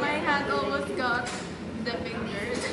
My hand almost got the fingers.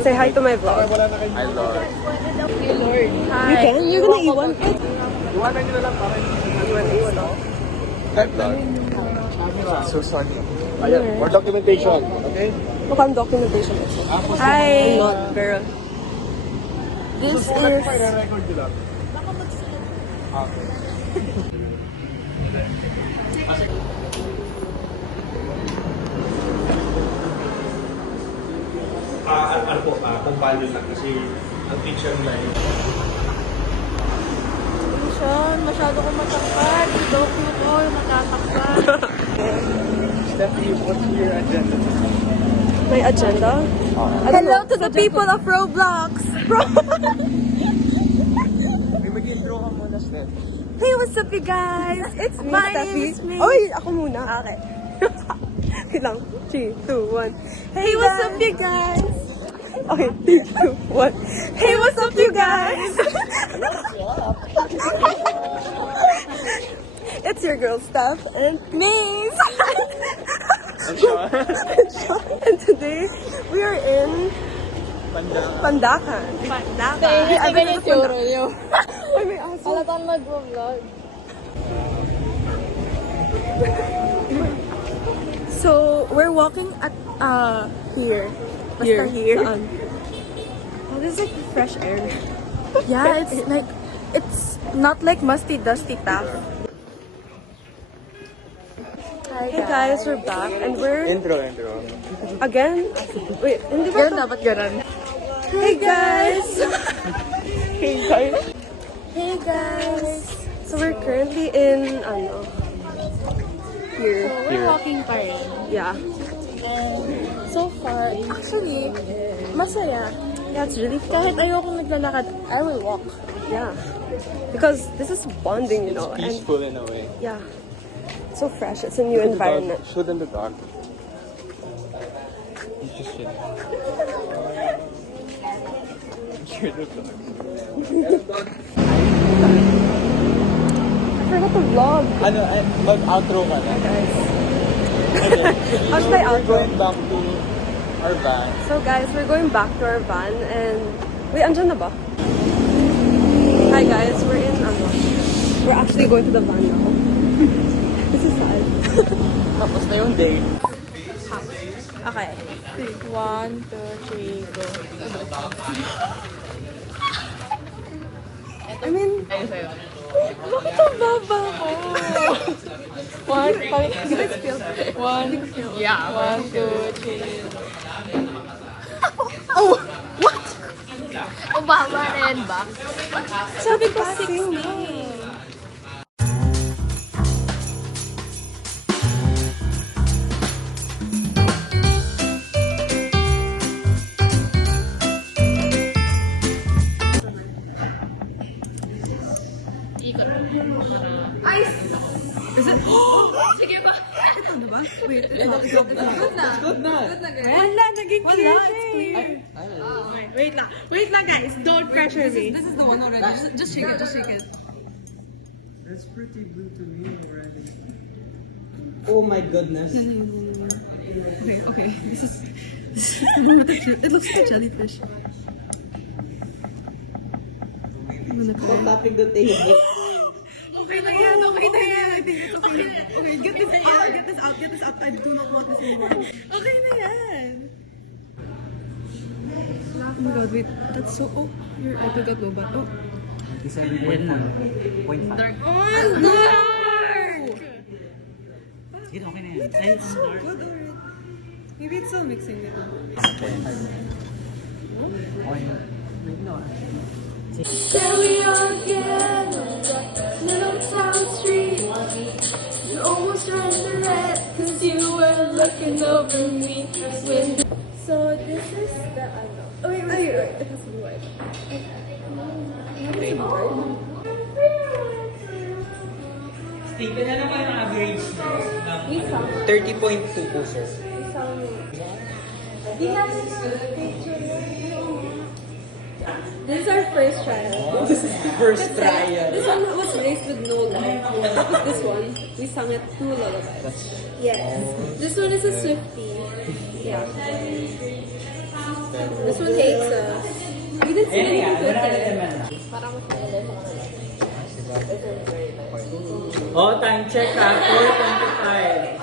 Say hi to my vlog. Hi, Lord. Hey Lord. Hi. You can? You're gonna iwan. Iwanan nyo na lang para Iwan ako. Hi, Lord. So sorry. Ayan, more documentation. Okay? Mukhang documentation also. Hi. I'm not, pero... This is... record nyo lang. Okay. Ano po, kung value lang kasi ang teacher nila yun. Sean, masyado ko matakpan. Idok mo ko, matatakpan. Stephanie, what's your agenda? My agenda? Hello to the people of Roblox. May mag-intro ka muna, Steph. Hey, what's up you guys? It's my name is me. Oy, ako muna. Okay. Wait lang. 3, 2, 1. Hey, what's up you guys? Okay, 3, 2, 1. Hey, what's up you guys? It's your girl, Steph, and Maze. And Sean? and today we are in Pandakan. Hey, I've been ganyan to tsura niyo. Ay, may aso. Halatang mag-vlog. So, we're walking at, here. Basta here. Saan? Oh, this is like fresh air. Yeah, it's not like musty, dusty path. Hey guys, we're back and we're Intro. again. Wait, hindi ba? Ganun dapat ganun. Hey guys. Hey guys. Hey guys! So we're currently in here. So, we're walking pa rin. Yeah. So far, actually, masaya. Yeah, it's really fun. Kahit ayoko naglalakad, I will walk. Yeah. Because this is bonding, you know. And Peaceful in a way. yeah. So fresh. It's a new environment. Show them the dog. He's just chilling. Hear the dog. I forgot to vlog. Ano, mag-outro ka na. Guys. Okay. How's my We're outro? going back to our van. So guys, we're going back to our van and... Wait, andyan na ba? Hi guys, we're in we're actually going to the van now. This is sad. Tapos na yung day. Okay. 1, 2, 3, go. I mean... Bakit ang baba ko? 1, 2, 3. Sabi ko 60. Wala, naging clear siya eh. Wait lang guys, don't pressure me. This is the one already. Just shake it, just shake it. That's pretty blue to me already. Oh my goodness. Okay, this is it looks like jellyfish. Stop tapping the table. Okay na yan, okay na yan. I think it's okay. Okay, get this out, get this out, get this out. I do not want this anymore. Okay na yan. Oh my god, wait, that's so. Oh, I forgot low bat. Oh, 27.5. dark. Oh, dark! Sige, okay na yan. It's so good already. Maybe it's still mixing it. There we are again on that little town street. You almost ran the red cause you were looking over me. When so this is the oh wait, it has blue light. Stephen, ano ba yung average We saw 30.2 po, sir. we have picture. This is our first trial. First trial. This one was raised with no light. Tapos this one, we sang it two lullabies. Yes. This one is a Swiftie. Yeah. This one hates us. We didn't see anything to Wala it. naman na. Parang mas malala. Oh, time check ha. 4:25.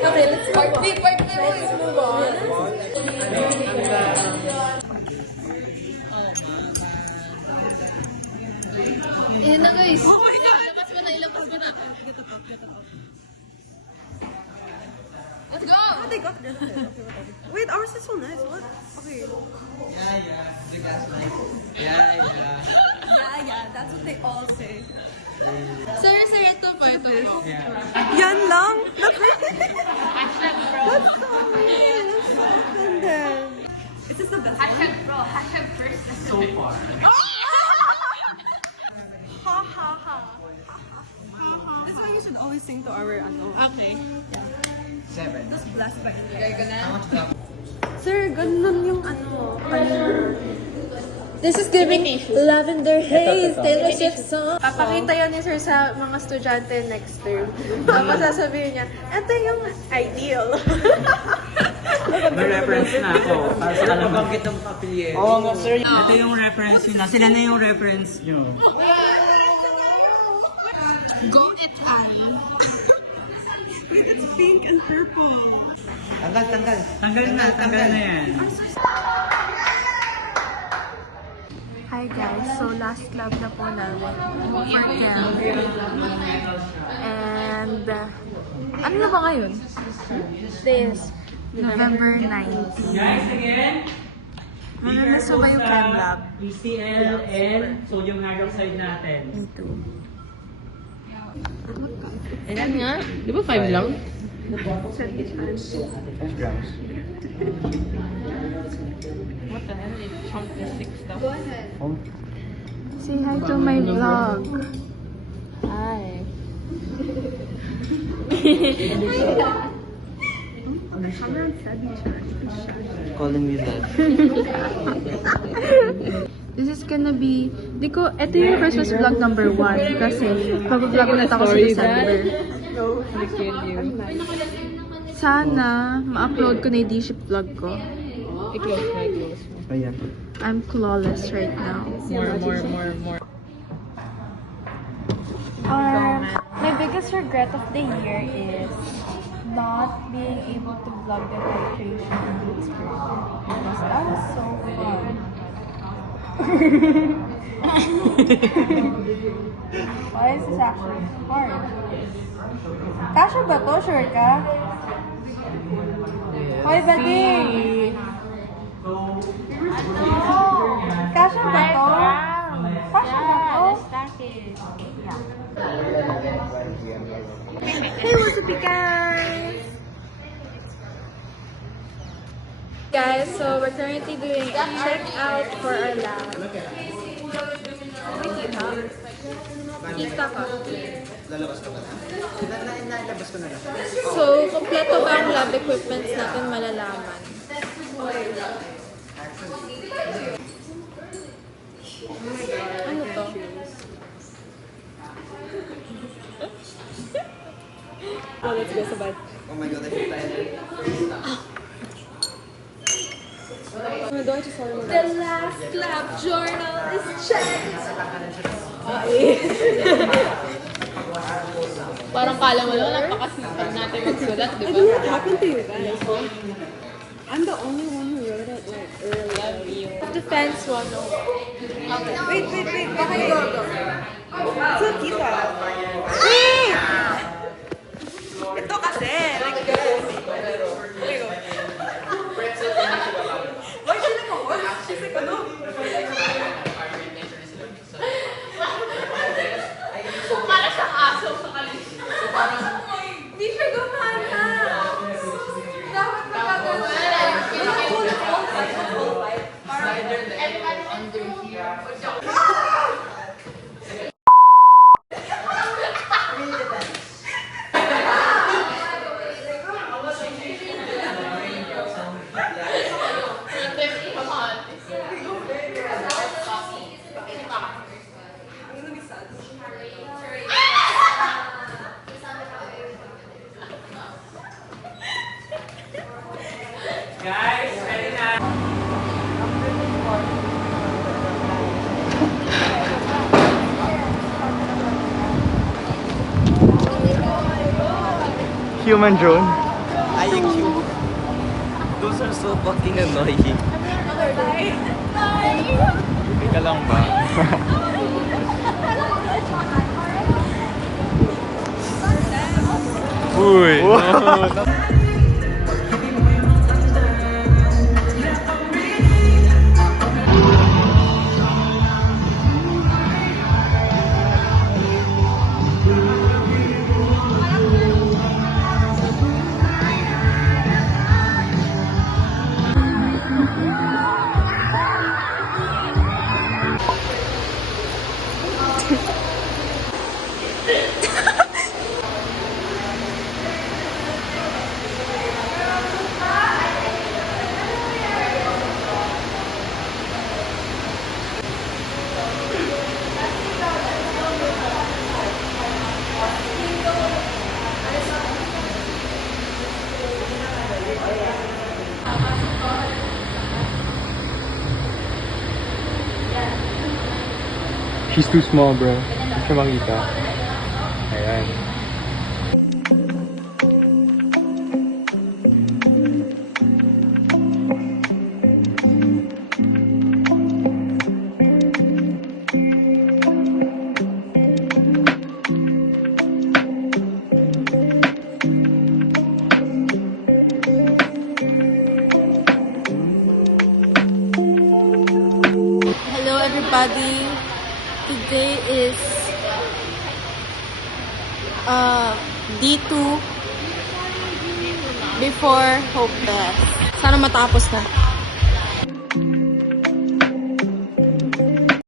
Okay, let's part B. Let's move on. Ayan na guys. Oh my God! Labas mo na, ilabas mo na. Let's go! Oh, they got this. Wait, ours is so nice. What? Okay. Yeah, that's what they all say. Sir, ito pa. Ito. Yan lang? That's so nice. And then, is this the best one? So far. That's why we should always sing to our ano. Okay. 7. Just blast by the How much that? Sir, ganun yung ano. This is giving lavender haze, Taylor Swift song. Papakita yan ni sir sa mga estudyante next term. Tapos sasabihin niya, ito yung ideal. May reference na ako. Alam mo bakit ang papilye? Oo nga, sir. Ito yung reference nyo na. Sila na yung reference nyo. Go it, Al. It's pink and purple. Tanggal na yan. Hi guys, so last club na po namin for camp. And, ano na ba ngayon? This. November 9. Guys, again. Manalas ba yung chem lab? ECL and sodium hydroxide natin. Me too. Ilan nga? Di ba 5 lang? What the hell? It chunked the 6 stuff. Go ahead. Say hi to my vlog. Hi. Calling me that. This is gonna be, ito yung Christmas vlog number 1 kasi mag-vlog ulit ako sa December. Sana ma-upload ko na yung D-ship vlog ko. Ayan. I'm clawless right now. More. My biggest regret of the year is not being able to vlog the titration in Pittsburgh because that was so fun. Why is this actually hard? Kasha ba to? Sure ka? Hoy, bading! Guys, so we're currently doing a checkout for our lab. Kita ka. So, kompleto ba ang lab equipments natin malalaman? Ano to? Oh, let's go sabay. Oh my God, I feel tired. Ano daw ito sorry mo? The last lab journal is checked! Parang kala mo lang, napakasipag natin magsulat, di I ba? don't know what happened to you guys. I'm the only one who wrote it like early. Love you. Defense 101. Wait. Okay, go. So, kita. Wait! Ito kasi, like this. Okay, go. Why sila mo? Kasi ano? Para siyang aso sa kalis. Hindi siya gumana! Dapat magagano. Guys, ready na. Human drone. IQ. Those are so fucking annoying. Teka lang ba? Uy! She's too small, bro. Hindi siya makita. Ayan. Hello everybody. Today is D2 before Hope Fest. Sana matapos na.